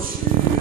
Lord.